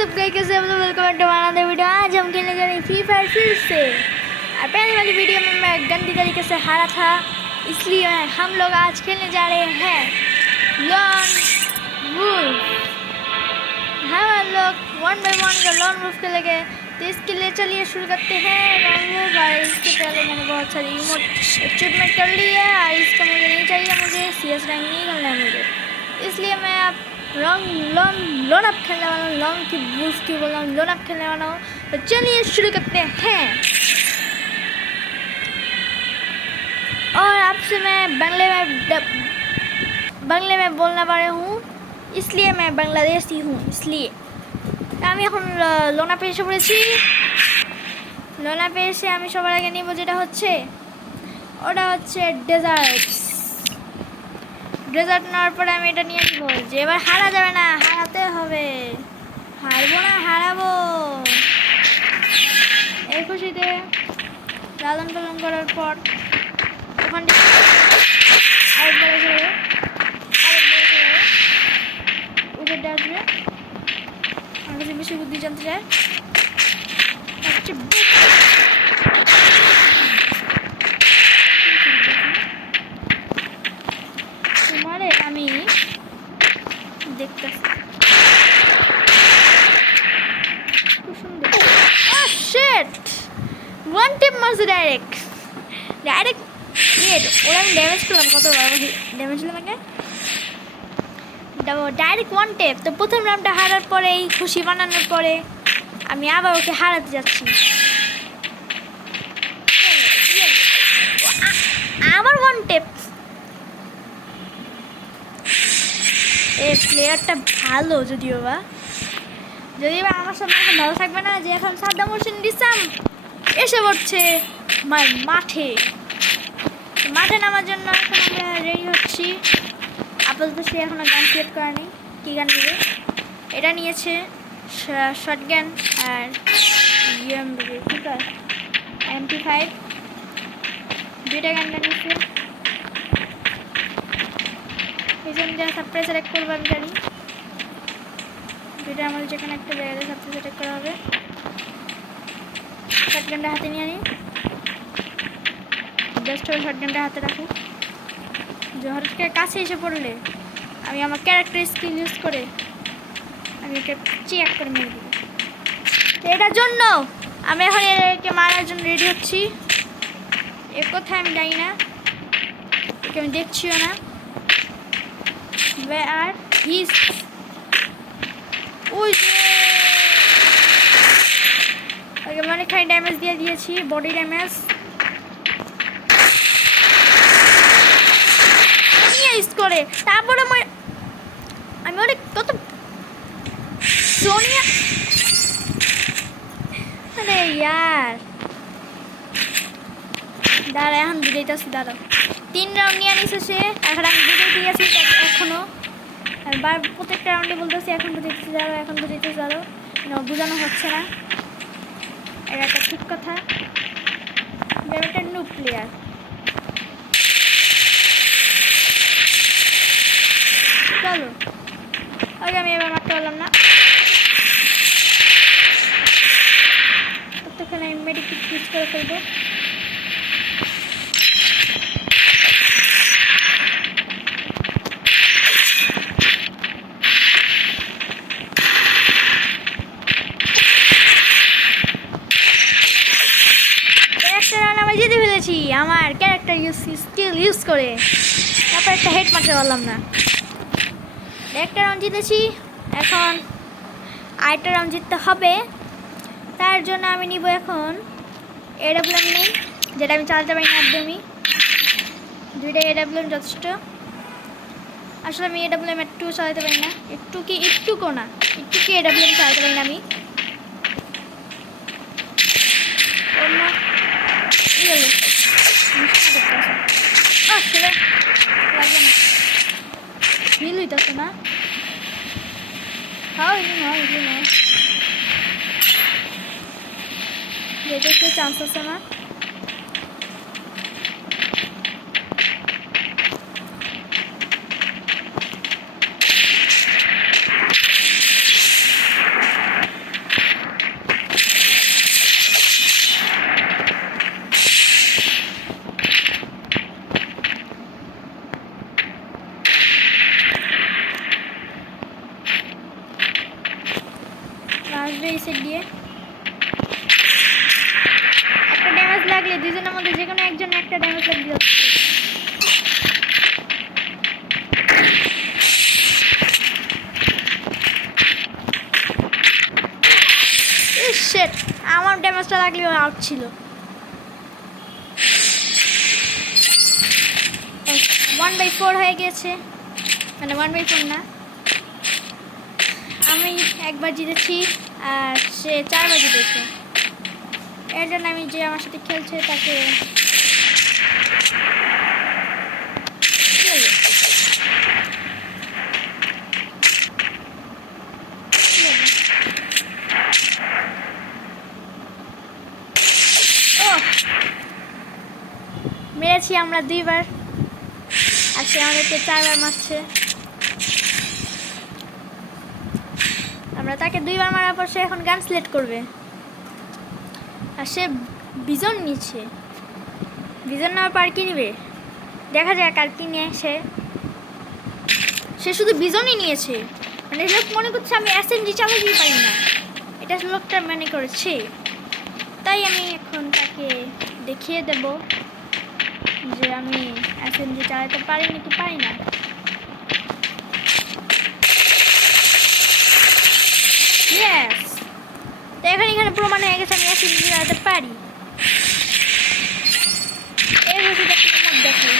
WhatsApp guys, कैसे आप लोग? Welcome to another video. आज हम खेलने जा रहे हैं फ्री फायर फिर से। और पहले वाली वीडियो में मैं गंदी तरीके से हारा था, इसलिए हम लोग आज खेलने जा रहे हैं लॉन वुल्फ। हम लोग 1 by 1 का लॉन वुल्फ खेलेंगे, तो इसके लिए चलिए शुरू करते हैं लॉन वुल्फ। और इसके पहले मैंने बहुत सारी अचीवमेंट कर ली है और इसका मुझे नहीं चाहिए, मुझे CS रैंक नहीं करना है मुझे, इसलिए मैं आप लोन अप खेलने वाला हूँ। लॉन की वुल्फ की बोल रहा हूँ, लोन अप खेलने वाला हूँ। तो चलिए शुरू करते हैं। और आपसे मैं बांग्ला में बोलना पा रहा हूँ, इसलिए मैं बांग्लादेशी हूँ। इसलिए আমি এখন লোনা পে এসে পড়েছি। লোনা পে এসে আমি সবার আগে নিব যেটা হচ্ছে ওটা হচ্ছে ডেজার্ট নেওয়ার পরে আমি এটা নিয়ে নিব যে এবার হারা যাবে না, হারাতে হবে। হারবো না, হারাবো। এই খুশিতে লালন পালন করার পর ওখান থেকে আরেকবার এসে উপরটা আসবে। আমার কাছে বেশি বুদ্ধি জানতে চায়। তোমারে আমি দেখতেছি খুব সুন্দর। শিট, ওয়ান টিপ মারছে ডাইরেক্ট ওরা আমি ড্যামেজ করলাম। কত ড্যামেজ হলো আমাকে ডাইরেক্ট ওয়ান টেপ। তো প্রথম রাউন্ডটা হারার পরে এই খুশি বানানোর পরে আমি আবার ওকে হারাতে যাচ্ছি। আবার ওয়ান টেপ। এই প্লেয়ারটা ভালো, যদিও বা আমার সামনে এখন ভালো থাকবে না, যে এখন সাদ্দাম হোসেন ডিসাম এসে পড়ছে মাঠে নামার জন্য। এখন আমরা রেডি হচ্ছি। আপাতত সে এখনো গান সিলেক্ট করা নেই, কী গান নেবে। এটা নিয়েছে শটগান আর MP5, দুইটা গানটা নিয়েছে। পিছন দিয়ে সাপ্লাই সিলেক্ট করবো আমি জানি, দুইটা আমাদের যেখানে একটা জায়গায় সাপ্লাই সিলেক্ট করা হবে। শটগানটা হাতে নিয়ে নিই, বেস্ট হবে শটগানটা হাতে রাখো। জহরকে কাছে এসে পড়লে আমি আমার ক্যারেক্টার স্কিল ইউজ করে আমি একে চেক করে মেরে দেবো। এটার জন্য আমি এখন একে মারার জন্য রেডি হচ্ছি। এ কোথায় আমি জানি না, একে আমি দেখছিও না। আর হিস ওই ওকে অনেকখানি ড্যামেজ দিয়ে দিয়েছি, বডি ড্যামেজ করে। তারপরে আমি অনেক কত সোনিয়া, আরে ইয়ার দাঁড়া, এখন বুঝাইতেছি। দাঁড়াও, 3 রাউন্ড নিয়ে নিছে সে, এখন আমি বুঝাই দিয়েছি এখনো। প্রত্যেকটা রাউন্ডে বলতেছি এখন বুঝাইতেছি, দাঁড়াও এখন বুঝাইতেছি, দাঁড়াও বোঝানো হচ্ছে না। এটা একটা ঠিক কথা, একটা নুব প্লেয়ার। চলো আগে আমি এবার মারতে পারলাম না, ততক্ষণে আমি মেডিকেট ইউজ করে ফেলবো। একটা রান আমি জিতে ফেলেছি আমার ক্যারেক্টার স্কিল ইউজ করে। তারপর একটা হেড মারতে পারলাম না। একটা রাউন্ড জিতেছি, এখন আরেকটা রাউন্ড জিততে হবে। তার জন্য আমি নিব এখন AWM নেই, যেটা আমি চালাতে পারি না একদমই। দুইটা AWM যথেষ্ট। আসলে আমি AWM একটু চালাতে পারি না, একটু কি AWM চালাতে পারি না আমি। লাগবে না, হিল হইতেছে না। যেটা চান্স আছে না। আসবে এই সাইড দিয়ে। একটা ড্যামেজ লাগলে দুজনের মধ্যে যে কোনো একজন একটা ড্যামেজ লাগবে যাচ্ছে। শিট, আমার ড্যামেজটা লাগলে আউট ছিল। 1/4 হয়ে গেছে, মানে 1/4 না, আমি একবার জিতেছি আর সে 4বার জিতেছে। এর জন্য আমি যে আমার সাথে খেলছে তাকে মেরেছি আমরা 2বার আর সে আমাদেরকে 4বার মারছে। আমরা তাকে 2বার মারার পর সে এখন গান সিলেক্ট করবে আর সে বিজন নিচ্ছে। বিজন নেওয়ার পর কি নিবে দেখা যাক আর কি নিয়ে। সে শুধু বিজনই নিয়েছে, মানে লোক মনে করছে আমি এসএমজি চালাতেই পারি না, এটা লোকটা মনে করেছে। তাই আমি এখন তাকে দেখিয়ে দেব যে আমি এসএমজি চালাতে পারি নাকি পারি না। ইয়েস, তো এখানে প্রমাণ হয়ে গেছে আমি এসএমজি চালাতে পারি। এই হচ্ছে দেখো,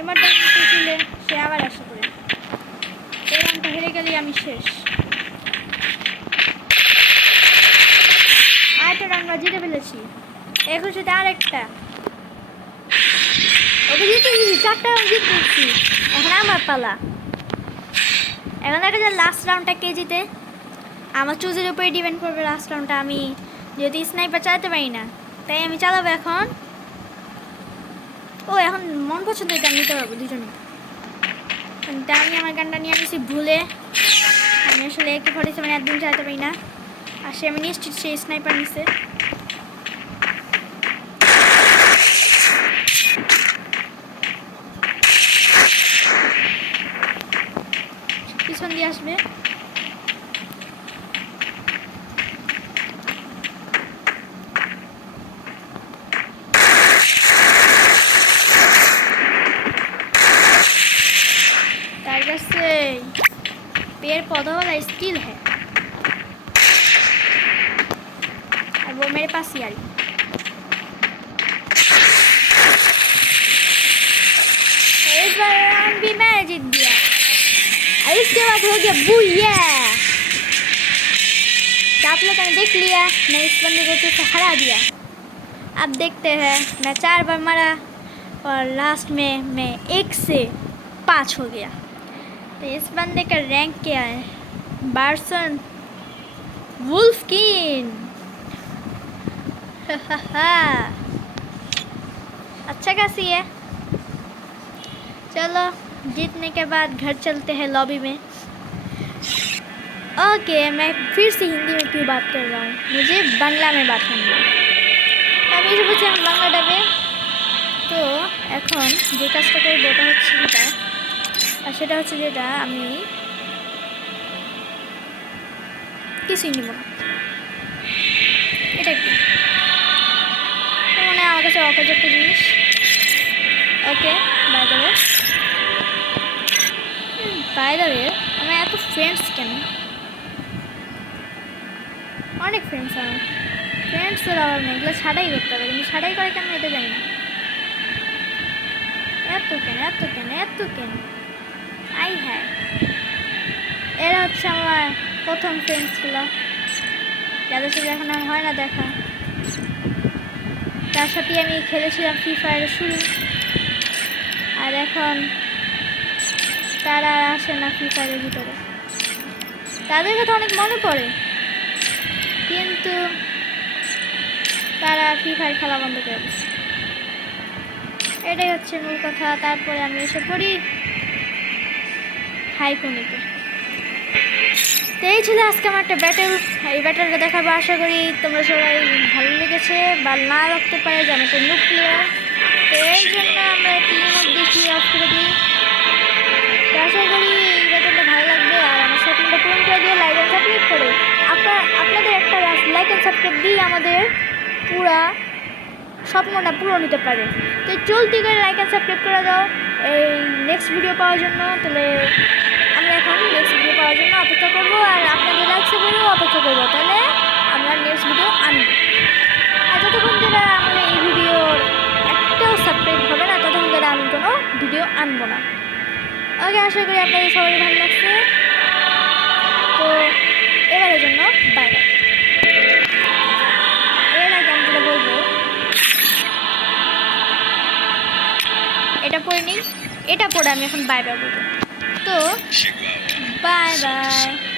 এবার দিলে সে আবার আসা করে। এই রাউন্ডটা হেরে গেলেই আমি শেষ। আরেকটা রাউন্ড জিতে ফেলেছি। এখন সেটা আরেকটা, ওকে জিতেছি, 4টা রাউন্ড জিতেছি। এখন আমার পালা। এখন দেখা যায় লাস্ট রাউন্ডটা কে জিতে। আমার চুজের উপরে ডিপেন্ড করবে লাস্ট রাউন্ডটা। আমি যদি স্নাইপার চালাতে পারি না, তাই আমি চালাবো এখন। ও এখন মন পছন্দের গান নিতে পারবো দুজনে। তা আমি আমার গানটা নিয়ে নিয়েছি ভুলে। আমি আসলে AK-47 একদম চালাতে পারি না। আর সে আমি নিশ্চিত সে স্নাইপার নিছে। পিছন দিয়ে আসবে। तार से पेड़ पौधों वाला स्किल है और वो मेरे पास ही आ रही। इस बार राउंड भी मैं जीत गया और इसके बाद हो गया बुया। आप लोगों ने देख लिया, मैं इस बंदे को कैसे हरा दिया। अब देखते हैं, मैं 4 बार मारा और लास्ट में मैं 1 से 5 हो गया। तो इस बंदे का रैंक क्या है? बार्सन वुल्फकिन। अच्छा खासी है। चलो जीतने के बाद घर चलते हैं लॉबी में। ओके, मैं फिर से हिंदी में क्यों बात कर रहा हूँ, मुझे बांग्ला में बात करना है। আমি এসে বলছি আমি বাংলা ডাবে। তো এখন যে কাজটা করবো ওটা হচ্ছে যেটা, আর সেটা হচ্ছে যেটা আমি কিছুই নিব না। এটা কি মানে আমার কাছে অকাজ একটা জিনিস। ওকে, বাই দ্য ওয়ে আমার এত ফ্রেন্ডস কেন? অনেক ফ্রেন্ডস আমার, ফ্রেন্ডসের অভাব নেই, এগুলো ছাড়াই করতে হবে। কিন্তু ছাড়াই করে কেন এটা জানি না। এত কেন এত কেন এত কেন? আই হ্যাঁ, এরা হচ্ছে আমার প্রথম ফ্রেন্ডসগুলো, যাদের সাথে এখন আর হয় না দেখা। তার সাথে আমি খেলেছিলাম ফ্রি ফায়ারের শুরু, আর এখন তারা আর আসে না ফ্রি ফায়ারের ভিতরে। তাদের কথা অনেক মনে পড়ে, কিন্তু তারা ফ্রি ফায়ার খেলা বন্ধ করে দিচ্ছে। এটাই হচ্ছে মূল কথা। তারপরে আমি এসে পড়ি হাইকোনিকে। তো এই ছিল আজকে আমার একটা ব্যাটেল। এই ব্যাটেলটা দেখাবো, আশা করি তোমরা সবাই ভালো লেগেছে বা না রাখতে পারে, যেন তো নুক প্লেয়ার। তো এই জন্য আমরা টিম অফ দেখি অফ করে দিই। করে দিও, লাইক অ্যান্ড সাবস্ক্রাইব করে। আপনাদের একটা লাইক অ্যান্ড সাবস্ক্রাইব দিয়ে আমাদের পুরা স্বপ্নটা পূরণ হতে পারে। তো চলতি করে লাইক অ্যান্ড সাবস্ক্রাইব করে দাও এই নেক্সট ভিডিও পাওয়ার জন্য। তাহলে আমরা এখন নেক্সট ভিডিও পাওয়ার জন্য অপেক্ষা করবো, আর আপনাদের লাইক সাবস্ক্রাইবও অপেক্ষা করবো। তাহলে আমরা নেক্সট ভিডিও আনবো। আর যতক্ষণ ধরে আমাদের এই ভিডিওর একটাও সাবস্ক্রাইব হবে না, ততক্ষণ ধরে আমি কোনো ভিডিও আনবো না। ওকে, আশা করি আপনাদের সবাই ভালো লাগছে। তো এবারের জন্য বাই বাই। এর আগে আমি যেটা বলবো, এটা পড়ে নিই, এটা পড়ে আমি এখন বাই বাই বলবো। তো বাই বাই।